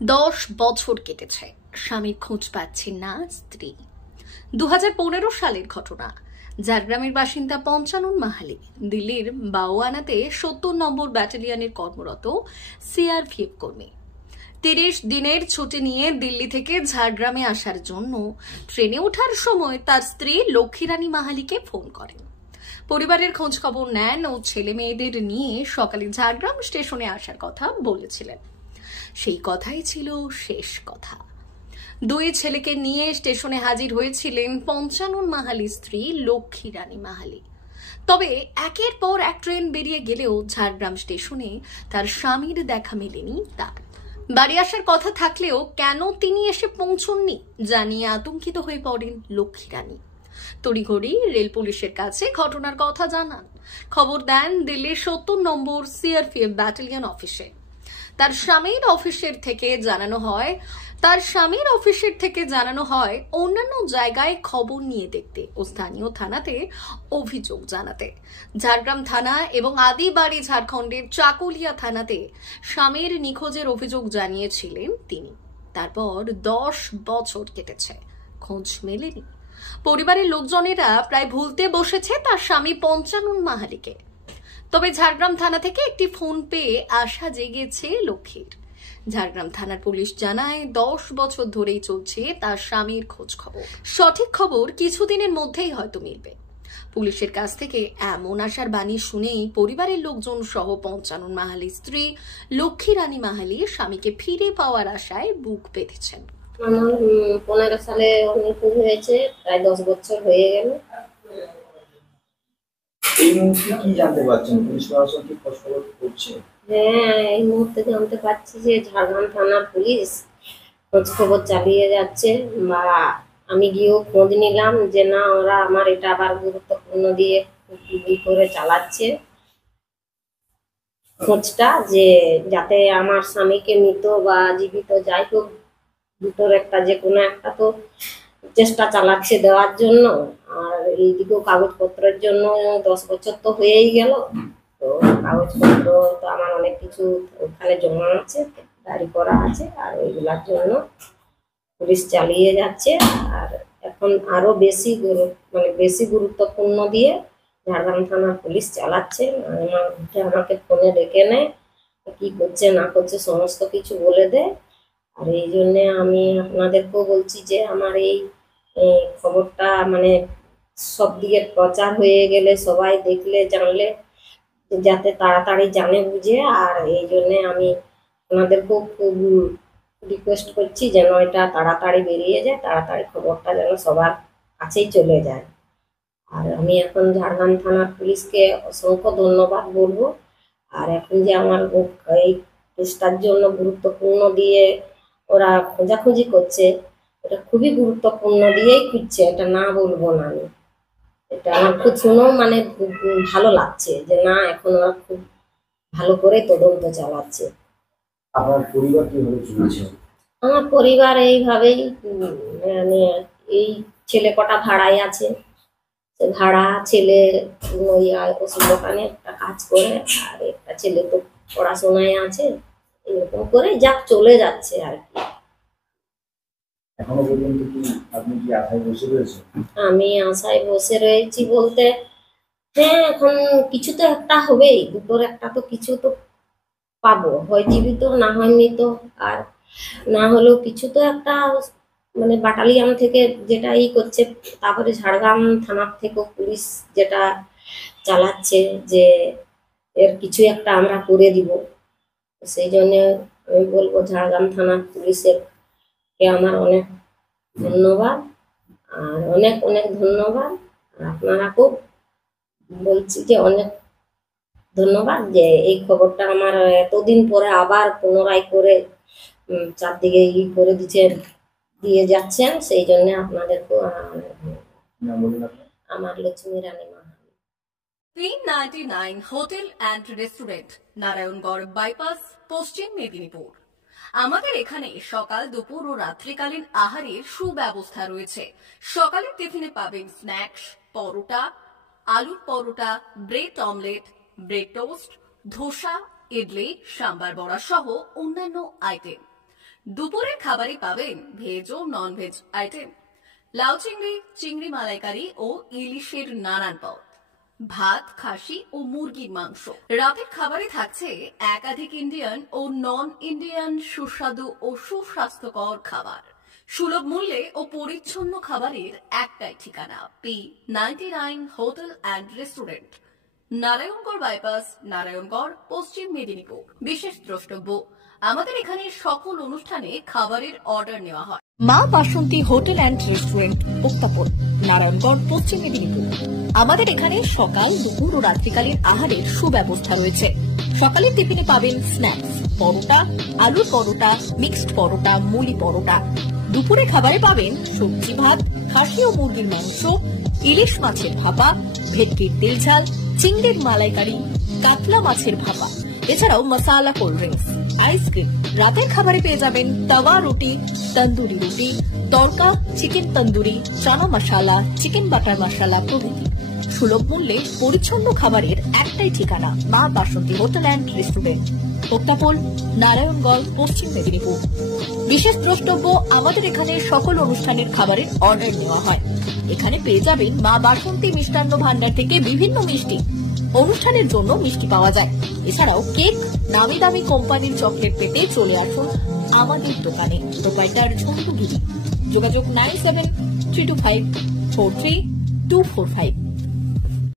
10 বছর কেটেছে, স্বামীর খোঁজ পাচ্ছেন না স্ত্রী। 2015 সালের ঘটনা। ঝাড়গ্রামের বাসিন্দা পঞ্চানন মাহালি দিল্লির বাওয়ানাতে 70 নম্বর ব্যাটালিয়নের কর্মরত সিআরপিএফ কর্মী। 30 দিনের ছুটি নিয়ে দিল্লি থেকে ঝাড়গ্রামে আসার জন্য ট্রেনে ওঠার সময় তার স্ত্রী লক্ষ্মীরানী মাহালিকে ফোন করেন। পরিবারের খোঁজ খবর নেন ও ছেলে মেয়েদের নিয়ে সকালে ঝাড়গ্রাম স্টেশনে আসার কথা বলেছিলেন। সেই কথাই ছিল শেষ কথা। দুই ছেলেকে নিয়ে স্টেশনে হাজির হয়েছিলেন পঞ্চানন মাহালির স্ত্রী লক্ষ্মীরানী মাহালি। তবে একের পর এক ট্রেন বেরিয়ে গেলেও ঝাড়গ্রাম স্টেশনে তার স্বামীর দেখা মেলেনি তার। বাড়ি আসার কথা থাকলেও কেন তিনি এসে পৌঁছননি জানিয়ে আতঙ্কিত হয়ে পড়েন লক্ষ্মীরানী। তড়িঘড়ি রেল পুলিশের কাছে ঘটনার কথা জানান। খবর দেন দিল্লির 70 নম্বর সিআরপিএফ ব্যাটালিয়ন অফিসে। তার স্বামীর অফিসের থেকে জানানো হয় অন্যান্য জায়গায় খবর নিয়ে দেখতে ও স্থানীয় থানাতে অভিযোগ জানাতে। ঝাড়গ্রাম থানা এবং আদিবাড়ি ঝাড়খণ্ডের চাকুলিয়া থানাতে স্বামীর নিখোঁজের অভিযোগ জানিয়েছিলেন তিনি। তারপর 10 বছর কেটেছে, খোঁজ মেলেনি। পরিবারের লোকজনেরা প্রায় ভুলতে বসেছে তার স্বামী পঞ্চানন মাহালিকে। তবে ঝাড়গ্রাম থানা থেকে একটি ফোন পেয়ে আশা জেগেছে লক্ষ্মীর। ঝাড়গ্রাম থানার পুলিশ জানায় 10 বছর ধরেই চলছে তার স্বামীর খোঁজ খবর। সঠিক খবর কিছুদিনের মধ্যেই হয়তো মিলবে। পুলিশের কাছ থেকে এমন আশার বাণী শুনেই পরিবারের লোকজন সহ পঞ্চানন মাহালির স্ত্রী লক্ষ্মীরানী মাহালি স্বামীকে ফিরে পাওয়ার আশায় বুক বেঁধেছেন। আমার 15 সালে নিখোঁজ হয়েছে, প্রায় 10 বছর হয়ে গেল। এই মুহূর্তে কি জানতে পারছেন? পুলিশ প্রশাসন কি খোঁজ খবর করছে? হ্যাঁ, এই মুহূর্তে জানতে পারছি যে ঝাড়গ্রাম থানার পুলিশ খোঁজ খবর চালিয়ে যাচ্ছে। বা আমি গিয়েও খোঁজ নিলাম যে না, ওরা আমার এটা আবার গুরুত্বপূর্ণ দিয়ে করে চালাচ্ছে খোঁজটা, যে যাতে আমার স্বামীকে মৃত বা জীবিত যাই হোক দুটোর একটা, যে কোনো একটা তো চেষ্টা চালাচ্ছে দেওয়ার জন্য। আর এইদিকেও কাগজপত্রের জন্য 10 বছর তো হয়েই গেল, তো কাগজপত্র তো আমার অনেক কিছু ওখানে জমা আছে, দাঁড়ি করা আছে, আর ওইগুলার জন্য পুলিশ চালিয়ে যাচ্ছে। আর এখন আরো বেশি গুরুত্বপূর্ণ দিয়ে ঝাড়গ্রাম থানার পুলিশ চালাচ্ছে। আমাকে ফোনে ডেকে নেয়, কি করছে না করছে সমস্ত কিছু বলে দেয়। আর এই জন্যে আমি আপনাদেরকেও বলছি যে আমার এই খবরটা মানে সব দিকে প্রচার হয়ে গেলে, সবাই দেখলে জানলে যাতে তাড়াতাড়ি জানে বুঝে। আর এই জন্যে আমি আপনাদেরকেও খুব রিকোয়েস্ট করছি যেন এটা তাড়াতাড়ি বেরিয়ে যায়, তাড়াতাড়ি খবরটা যেন সবার কাছেই চলে যায়। আর আমি এখন ঝাড়গ্রাম থানার পুলিশকে অসংখ্য ধন্যবাদ বলবো। আর এখন যে আমার এই কেসটার জন্য গুরুত্বপূর্ণ দিয়ে ওরা খোঁজাখুঁজি করছে, এটা খুবই গুরুত্বপূর্ণ দিয়েই খুঁজছে, এটা না বলবো না আমি। এটা আমার খুব শুনেও মানে খুব ভালো লাগছে যে না, এখন ওরা খুব ভালো করে তদন্ত চালাচ্ছে। আপনার পরিবার কিভাবে চলছে? আমার পরিবার এইভাবেই মানে এই ছেলে কটা ভাড়ায় আছে, ভাড়া ছেলে ওই ওষুধ দোকানে একটা কাজ করে, আর একটা ছেলে তো পড়াশোনায় আছে। এরকম করে যাক চলে যাচ্ছে আর কি। এখনো পর্যন্ত কি আপনি কি আশায় বসে রয়েছেন? আমি আশায় বসে রয়েছি বলতে, হ্যাঁ, এখন কিছু তো একটা হবেই, দুটোর একটা তো কিছু তো পাবো, হয় জীবিত না হয় মৃত। আর না হলেও কিছু তো একটা মানে বাটালিয়ন থেকে যেটা করছে, তারপরে ঝাড়গ্রাম থানার থেকেও পুলিশ যেটা চালাচ্ছে যে এর কিছু একটা আমরা করে দিব। সেই জন্যে আমি বলবো ঝাড়গ্রাম থানার পুলিশের কে আমার অনেক ধন্যবাদ, আর অনেক অনেক ধন্যবাদ। আপনারা খুব বলছি যে অনেক ধন্যবাদ যে এই খবরটা আমার এতদিন পরে আবার পুনরায় করে চারদিকে করে দিয়ে যাচ্ছেন, সেই জন্য আপনাদেরকেও আমার Lakshmirani Mahali. 399 hotel and restaurant, Narayangarh bypass, Paschim Medinipur. আমাদের এখানে সকাল, দুপুর ও রাত্রিকালীন আহারের সুব্যবস্থা রয়েছে। সকালের টিফিনে পাবেন স্ন্যাক্স, পরোটা, আলুর paratha, bread omelette, bread toast, dosa, idli, sambar বড়া সহ অন্যান্য আইটেম। দুপুরের খাবারে পাবেন ভেজ ও নন ভেজ আইটেম, লাউ চিংড়ি, চিংড়ি মালাইকারি ও ইলিশের নানান পদ, ভাত, খাসি ও মুরগির মাংস। রাতের খাবারে থাকছে একাধিক ইন্ডিয়ান ও নন ইন্ডিয়ান সুস্বাদু ও সুস্বাস্থ্যকর খাবার। সুলভ মূল্যে ও পরিচ্ছন্ন খাবারের একটাই ঠিকানা, P99 hotel and restaurant, Narayangarh bypass, Narayangarh, পশ্চিম মেদিনীপুর। বিশেষ দ্রষ্টব্য, আমাদের এখানে সকল অনুষ্ঠানে খাবারের অর্ডার নেওয়া হয়। মা বাসন্তী হোটেল অ্যান্ড রেস্টুরেন্ট, উত্তাপন, নারায়ণগড়, পশ্চিম মেদিনীপুর। আমাদের এখানে সকাল, দুপুর ও রাত্রিকালীন আহারের সুব্যবস্থা রয়েছে। সকালের টিফিনে পাবেন স্ন্যাক্স, পরোটা, আলুর পরোটা, মিক্সড পরোটা, মুলি পরোটা। দুপুরে খাবারে পাবেন সবজি ভাত, খাসি ও মুরগির মাংস, ইলিশ মাছের ভাপা, ভেটকির তেল ঝাল, চিংড়ির মালাইকারি, কাতলা মাছের ভাপা, এছাড়াও মশালা কোল্ড ড্রিঙ্কস, আইসক্রিম। রাতের খাবারে পেয়ে যাবেন তাওয়া রুটি, তন্দুরি রুটি, তড়কা, চিকেন তন্দুরি, চানা মশালা, চিকেন বাটার মশালা প্রভৃতি। সুলভ মূল্যে পরিচ্ছন্ন খাবারের একটাই ঠিকানা, মা বাসন্তী হোটেল অ্যান্ড রেস্টুরেন্ট, উত্তাপন, নারায়ণগড়, পশ্চিম মেদিনীপুর। বিশেষ দ্রষ্টব্য, আমাদের এখানে সকল অনুষ্ঠানের খাবারের অর্ডার নেওয়া হয়। এখানে পেয়ে যাবেন মা বাসন্তী মিষ্টান্ন ভান্ডার থেকে বিভিন্ন মিষ্টি। অনুষ্ঠানের জন্য মিষ্টি পাওয়া যায়। এছাড়াও কেক, নামি দামি কোম্পানির চকলেট পেতে চলে আসুন আমাদের দোকানে। প্রোপাইটার ঝন্টু গিরি। যোগাযোগ 9732543245।